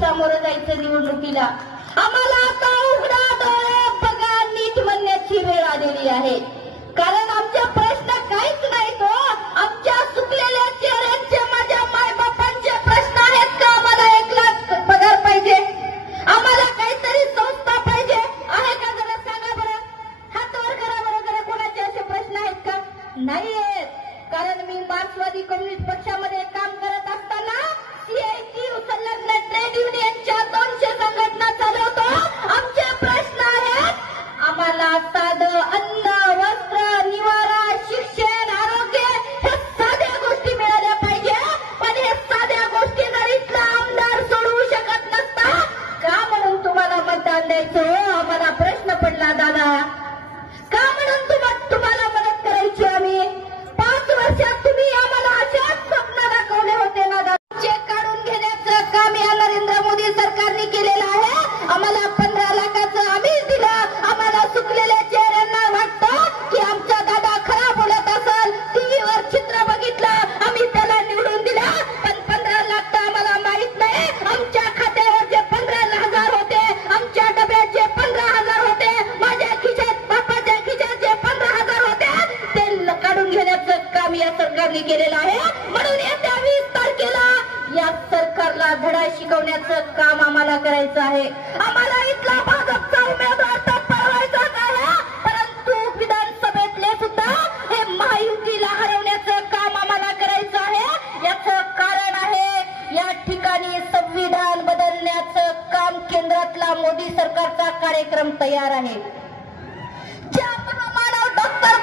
सामोरं जायचं निवडणुकीला. आम्हाला आता उघडा डोळे बघा नीट म्हणण्याची वेळ आलेली आहे. कारण आमचे प्रश्न काहीच नाहीत हो. आमच्या सुकलेल्या चेहऱ्यांचे माझ्या मायबापांचे प्रश्न आहेत का? आम्हाला 1 लाख पगार पाहिजे, आम्हाला काहीतरी संस्था पाहिजे आहे का? जरा सांगा बरं, हात वर करा बरं जरा. कोणाचे असे प्रश्न आहेत का? नाही आहेत. कारण मी मार्क्सवादी कम्युनिस्ट पक्षामध्ये काम करत असताना सीआयटी संलग्न ट्रेड युनियनच्या 200 संघटना चालवतो. आमचे प्रश्न आहेत. आम्हाला साधं अन्न, वस्त्र, निवारा, शिक्षण, आरोग्य हे साध्या गोष्टी मिळाल्या पाहिजे. पण हे साध्या गोष्टी जर इथला आमदार सोडवू शकत नसता का म्हणून तुम्हाला मतदान द्यायचं हो? आम्हाला प्रश्न पडला दादा. का म्हणून तुम्हाला मदत करायची आम्ही? 5 वर्षात तुम्ही आम्हाला अशाच स्वप्न दाखवले होते ना दादा. चेक काढून घेण्याचं काम या नरेंद्र मोदी सरकारने केलेलं आहे. आम्हाला 15 लाखाचं आम्हीच दिलं. आम्हाला सुकलेल्या चेहऱ्यांना वाटतं की आमचा दादा खरा बोलत असेल. टीव्हीवर चित्र बघितलं, आम्ही त्याला निवडून दिलं. पण 15 लाख तर आम्हाला माहित नाही. आमच्या खात्यावर जे 15,000 होते, आमच्या डब्यात जे 15,000 होते, माझ्या खिशात बापाच्या खिशात जे 15,000 होते ते काढून घेण्याचं काम या सरकारने केलेलं आहे. म्हणून येत्या 20 तारखेला या सरकारला धडा शिकवण्याचं काम आम्हाला करायचं आहे. आम्हाला इथला भाजपचा उमेदवार तर पळवायचाच आहे. परंतु विधानसभेतले सुद्धा हे महायुतीला हरवण्याचं काम आम्हाला करायचं आहे. याचं कारण आहे या ठिकाणी संविधान बदलण्याचं काम केंद्रातला मोदी सरकारचा कार्यक्रम तयार आहे. ज्या महामानव डॉक्टर